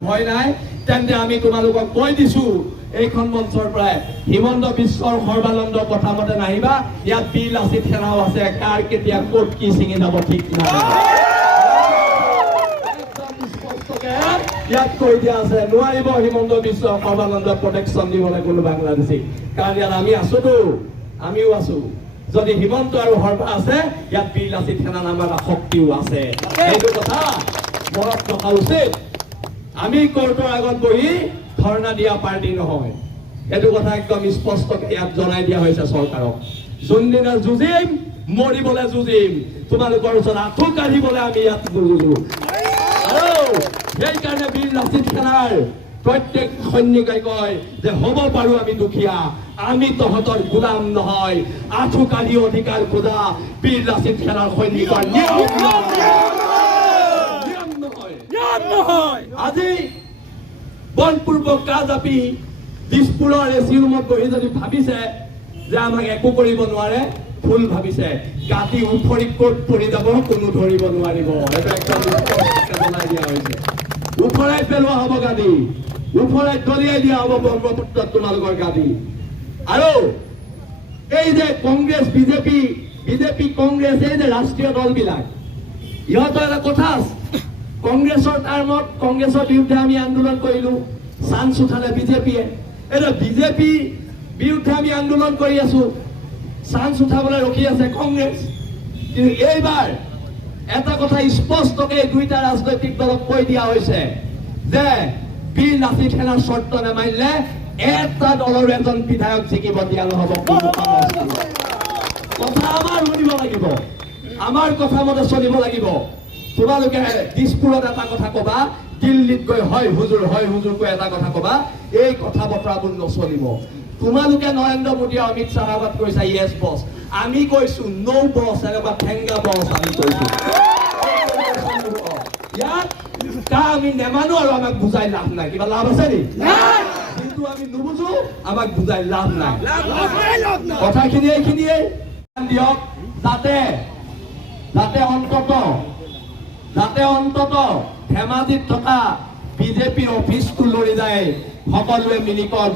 ভয় নাই তেন্তে আমি তোমালোকক কৈ দিছো এইখন মঞ্চৰ পৰাই হিমন্ত বিশ্বৰ সৰ্বানন্দ কথা মতে নাহিবা ইয়াত বিল আছে সেনাও আছে কাৰ কেতিয়া ক'ত কি ছিঙি যাব ঠিক নাই ইয়াত কৈ দিয়া আছে নোৱাৰিব হিমন্ত বিশ্ব সৰ্বানন্দ প্ৰটেকশ্যন দিবলৈ কোনো বাংলাদেশী কাৰণ ইয়াত আমি আছোতো আমিও আছো যদি হিমন্ত আৰু সৰ্বা আছে ইয়াত বিল আছে সেনা নামৰ শক্তিও আছে এইটো কথা মনত ৰখা উচিত আমি কোৰ্টৰ আগত বহি ধৰ্ণা দিয়া পাৰ্টি নহয় এইটো কথা একদম স্পষ্টকৈ ইয়াত জনাই দিয়া হৈছে চৰকাৰক যোনদিনা যুঁজিম মৰিবলৈ যুঁজিম তোমালোকৰ ওচৰত আঁঠু কাঢ়িবলৈ আমি ইয়াত যুঁজো আৰু সেইকাৰণে বীৰ লাচিত সেনাৰ প্ৰত্যেক সৈনিকাই কয় যে হ'ব পাৰোঁ আমি দুখীয়া আমি তহঁতৰ গোলাম নহয় আঁঠু কাঢ়ি অধিকাৰ খোজা বীৰ লাচিত সেনাৰ সৈনিকৰ আজি বলপূৰ্বক কাজাপি দিছপুৰৰ এচি ৰুমত বহি যদি ভাবিছে যে আমাক একো কৰিব নোৱাৰে ভুল ভাবিছে গাঁতি উফৰি ক'ত পৰি যাব কোনো ধৰিব নোৱাৰিব এইটো একদম জনাই দিয়া হৈছে উফৰাই পেলোৱা হ'ব গাড়ী উফৰাই দলিয়াই দিয়া হ'ব ব্ৰহ্মপুত্ৰত তোমালোকৰ গাড়ী আৰু এই যে কংগ্ৰেছ বিজেপি কংগ্ৰেছ এই যে ৰাষ্ট্ৰীয় দলবিলাক ইহঁতৰ এটা কথা আছে কংগ্ৰেছৰ টাৰ্মত কংগ্ৰেছৰ বিৰুদ্ধে আমি আন্দোলন কৰিলো চান্স উঠালে বিজেপিয়ে এতিয়া বিজেপি বিৰুদ্ধে আমি আন্দোলন কৰি আছো চান্স উঠাবলৈ ৰখি আছে কংগ্ৰেছ কিন্তু এইবাৰ এটা কথা স্পষ্টকৈ দুইটা ৰাজনৈতিক দলক কৈ দিয়া হৈছে যে বীৰ লাচিত সেনাৰ চৰ্ত নামানিলে এটা দলৰ এজন বিধায়ক জিকিব দিয়া নহ'ব কথা আমাৰ শুনিব লাগিব আমাৰ কথা মতে চলিব লাগিব তোমালোকে দিছপুৰত এটা কথা কবা দিল্লীত গৈ হয় হুজুৰ কৈ এটা কথা কবা এই কথা বতৰাবোৰ নচলিব তোমালোকে নৰেন্দ্ৰ মোদী অমিত শ্বাহ আগত কৈছা ইয়েছ বছ আমি কৈছো নো বছ এনেকুৱা ঠেংগা বছ আমি কৈছো ইয়াত আমি নেমানো আৰু আমাক বুজাই লাভ নাই কিবা লাভ আছে নি কিন্তু আমি নুবুজো আমাক বুজাই লাভ নাই কথাখিনি এইখিনিয়ে দিয়ক যাতে অন্তত ধেমাজিত থকা বিজেপিৰ অফিচটো লৰি যায় সকলোৱে মিলি কয়